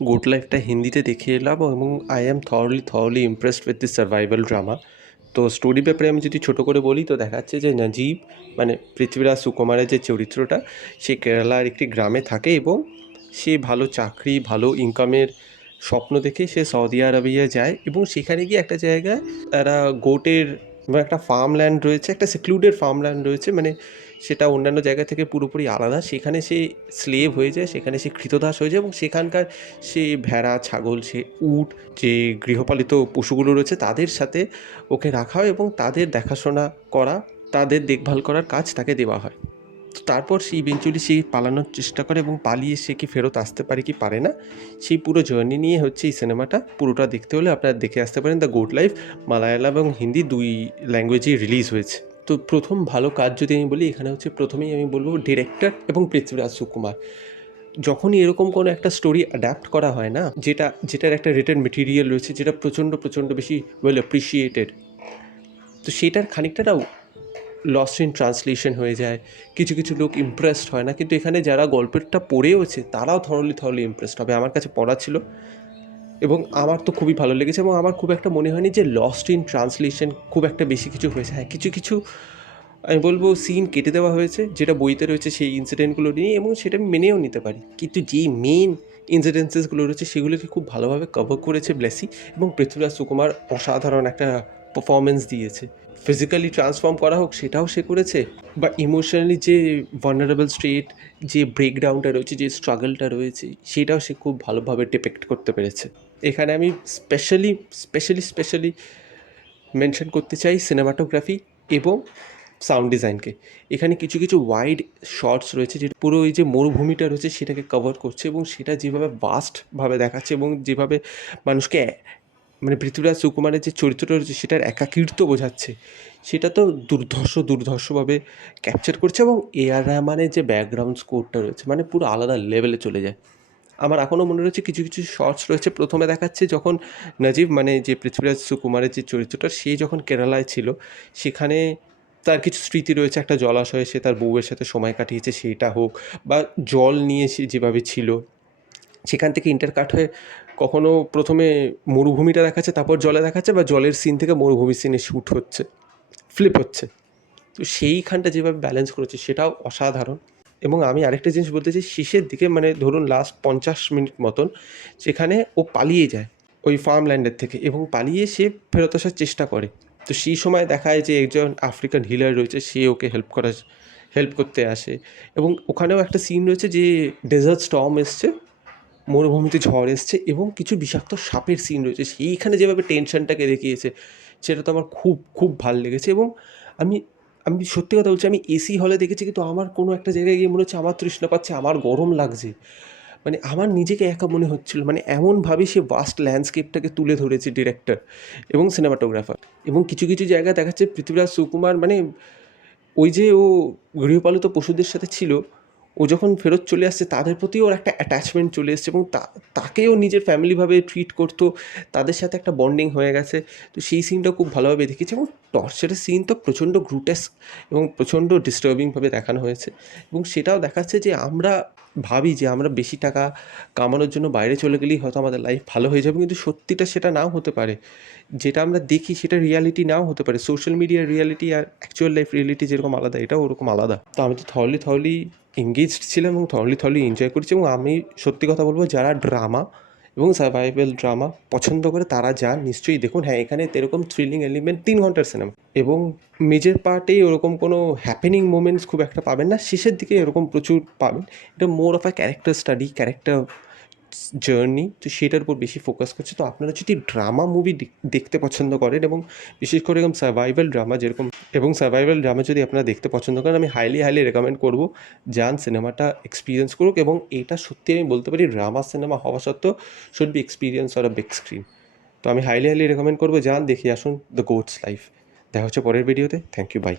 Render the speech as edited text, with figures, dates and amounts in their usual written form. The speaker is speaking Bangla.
গোট লাইফটা হিন্দিতে দেখে এলাম এবং I am thoroughly impressed with this survival drama. তো স্টোরি ব্যাপারে আমি যদি ছোটো করে বলি তো দেখাচ্ছে যে নাজিব মানে পৃথ্বীরাজ সুকুমারের যে চরিত্রটা, সে কেরালার একটি গ্রামে থাকে এবং সে ভালো চাকরি ভালো ইনকামের স্বপ্ন দেখে সে সৌদি আরবিয়া যায় এবং সেখানে গিয়ে একটা জায়গায় তারা গোটের একটা ফার্মল্যান্ড রয়েছে, একটা সেক্লুডেড ফার্মল্যান্ড রয়েছে, মানে সেটা অন্যান্য জায়গা থেকে পুরোপুরি আলাদা। সেখানে সে স্লেভ হয়ে যায়, সেখানে সে ক্রীতদাস হয়ে যায় এবং সেখানকার সে ভেড়া ছাগল সে উট যে গৃহপালিত পশুগুলো রয়েছে তাদের সাথে ওকে রাখা হয় এবং তাদের দেখাশোনা করা, তাদের দেখভাল করার কাজ তাকে দেওয়া হয়। তো তারপর সে ইভেনচুয়ালি সে পালানোর চেষ্টা করে এবং পালিয়ে সে কি ফেরত আসতে পারে কি পারে না, সেই পুরো জার্নি নিয়ে হচ্ছে এই সিনেমাটা। পুরোটা দেখতে হলে আপনারা দেখে আসতে পারেন। দ্য গোট লাইফ মালায়ালাম এবং হিন্দি দুই ল্যাঙ্গুয়েজেই রিলিজ হয়েছে। তো প্রথম ভালো কাজ যদি আমি বলি, এখানে হচ্ছে প্রথমেই আমি বলবো ডিরেক্টর এবং পৃথ্বীরাজ সুকুমার। যখনই এরকম কোনো একটা স্টোরি অ্যাডাপ্ট করা হয় না, যেটার একটা রিটেন মেটেরিয়াল রয়েছে, যেটা প্রচণ্ড বেশি ওয়েল অ্যাপ্রিসিয়েটেড, তো সেটার খানিকটাও লস্ট ইন ট্রান্সলেশন হয়ে যায়। কিছু কিছু লোক ইমপ্রেসড হয় না, কিন্তু এখানে যারা গল্পটা পড়েওছে তারাও থরলি ইমপ্রেসড হবে। আমার কাছে পড়া ছিল এবং আমার তো খুবই ভালো লেগেছে এবং আমার খুব একটা মনে হয়নি যে লস্ট ইন ট্রান্সলেশন খুব একটা বেশি কিছু হয়েছে। হ্যাঁ, কিছু কিছু আমি বলবো সিন কেটে দেওয়া হয়েছে যেটা বইতে রয়েছে সেই ইনসিডেন্টগুলো নিয়ে, এবং সেটা আমি মেনেও নিতে পারি, কিন্তু যেই মেন ইনসিডেন্সেসগুলো রয়েছে সেগুলোকে খুব ভালোভাবে কভার করেছে ব্লেসি। এবং পৃথ্বীরাজ সুকুমার অসাধারণ একটা পারফরমেন্স দিয়েছে। ফিজিক্যালি ট্রান্সফর্ম করা হোক সেটাও সে করেছে, বা ইমোশনালি যে ভালনারেবল স্টেট, যে ব্রেকডাউনটা রয়েছে, যে স্ট্রাগলটা রয়েছে, সেটাও সে খুব ভালোভাবে ডিপিক্ট করতে পেরেছে। এখানে আমি স্পেশালি মেনশন করতে চাই সিনেমাটোগ্রাফি এবং সাউন্ড ডিজাইনকে। এখানে কিছু কিছু ওয়াইড শর্টস রয়েছে যেটা পুরো এই যে মরুভূমিটা রয়েছে সেটাকে কভার করছে এবং সেটা যেভাবে ভাস্টভাবে দেখাচ্ছে এবং যেভাবে মানুষকে মানে পৃথ্বীরাজ সুকুমারের যে চরিত্রটা রয়েছে সেটার একাকীর্ত বোঝাচ্ছে, সেটা তো দুর্ধর্ষভাবে ক্যাপচার করছে। এবং এআর রহমানের যে ব্যাকগ্রাউন্ড স্কোরটা রয়েছে মানে পুরো আলাদা লেভেলে চলে যায়। আমার এখনও মনে রয়েছে কিছু কিছু শর্টস রয়েছে, প্রথমে দেখাচ্ছে যখন নাজিব মানে যে পৃথ্বীরাজ সুকুমারের যে চরিত্রটা, সে যখন কেরালায় ছিল সেখানে তার কিছু স্মৃতি রয়েছে, একটা জলাশয়ে সে তার বউয়ের সাথে সময় কাটিয়েছে সেটা হোক, বা জল নিয়ে সে যেভাবে ছিল, সেখান থেকে ইন্টারকাট হয়ে কখনো প্রথমে মরুভূমিটা দেখাচ্ছে, তারপর জলে দেখাচ্ছে, বা জলের সিন থেকে মরুভূমির সিনে শ্যুট হচ্ছে, ফ্লিপ হচ্ছে। তো সেইখানটা যেভাবে ব্যালেন্স করেছে সেটাও অসাধারণ। এবং আমি আরেকটা জিনিস বলতে চাই, শেষের দিকে মানে ধরুন লাস্ট 50 মিনিট মতন সেখানে ও পালিয়ে যায় ওই ফার্মল্যান্ডের থেকে এবং পালিয়ে সে ফেরত আসার চেষ্টা করে। তো সেই সময় দেখায় যে একজন আফ্রিকান হিলার রয়েছে, সে ওকে হেল্প করতে আসে। এবং ওখানেও একটা সিন রয়েছে যে ডেজার্ট স্টর্ম এসছে, মরুভূমিতে ঝড় এসছে এবং কিছু বিষাক্ত সাপের সিন রয়েছে। সেইখানে যেভাবে টেনশনটাকে দেখিয়েছে সেটা তো আমার খুব খুব ভাল লেগেছে। এবং আমি আমি সত্যি কথা বলছি, আমি এসি হলে দেখেছি কিন্তু আমার কোনো একটা জায়গায় গিয়ে মনে হচ্ছে আমার তৃষ্ণা পাচ্ছে, আমার গরম লাগছে, মানে আমার নিজেকে একা মনে হচ্ছিল। মানে এমনভাবে সে ভাস্ট ল্যান্ডস্কেপটাকে তুলে ধরেছে ডিরেক্টর এবং সিনেমাটোগ্রাফার। এবং কিছু কিছু জায়গায় দেখাচ্ছে পৃথ্বীরাজ সুকুমার মানে ওই যে ও গৃহপালিত পশুদের সাথে ছিল, ও যখন ফেরত চলে আসছে তাদের প্রতি ওর একটা অ্যাটাচমেন্ট চলে এসছে এবং তাকেও নিজের ফ্যামিলিভাবে ট্রিট করতো, তাদের সাথে একটা বন্ডিং হয়ে গেছে। তো সেই সিনটা খুব ভালোভাবে দেখেছি। এবং টর্চারের সিন তো প্রচণ্ড গ্রুটেস্ক এবং প্রচণ্ড ডিস্টার্বিংভাবে দেখানো হয়েছে। এবং সেটাও দেখাচ্ছে যে আমরা ভাবি যে আমরা বেশি টাকা কামানোর জন্য বাইরে চলে গেলেই হয়তো আমাদের লাইফ ভালো হয়ে যাবে, কিন্তু সত্যিটা সেটা নাও হতে পারে। যেটা আমরা দেখি সেটা রিয়ালিটি নাও হতে পারে। সোশ্যাল মিডিয়ার রিয়ালিটি আর অ্যাকচুয়াল লাইফ রিয়ালিটি যেরকম আলাদা, এটাও ওরকম আলাদা। তো আমি তো থরলি এঙ্গেজড ছিলাম এবং থরলি এনজয় করেছি। এবং আমি সত্যি কথা বলবো, যারা ড্রামা এবং সার্ভাইভাল ড্রামা পছন্দ করে তারা যান, নিশ্চয়ই দেখুন। হ্যাঁ, এখানে এরকম থ্রিলিং এলিমেন্ট 3 ঘন্টার সিনেমা এবং মেজর পার্টেই ওরকম কোনো হ্যাপেনিং মোমেন্টস খুব একটা পাবেন না, শেষের দিকে এরকম প্রচুর পাবেন। এটা more of a character study, character journey, তো সেটার উপর বেশি ফোকাস করছে। তো আপনারা যদি ড্রামা মুভি দেখতে পছন্দ করেন এবং বিশেষ করে এরকম সার্ভাইভাল ড্রামা সার্ভাইভাল ড্রামা যদি আপনারা দেখতে পছন্দ করেন, আমি হাইলি রেকমেন্ড করবো যান সিনেমাটা এক্সপিরিয়েন্স করুক। এবং এটা সত্যি আমি বলতে পারি ড্রামা সিনেমা হওয়া সত্ত্বেও should be experience or a big screen. তো আমি হাইলি রেকমেন্ড করবো যান, দেখে আসুন দ্য গোটস লাইফ। দেখা হচ্ছে পরের ভিডিওতে। Thank you, by.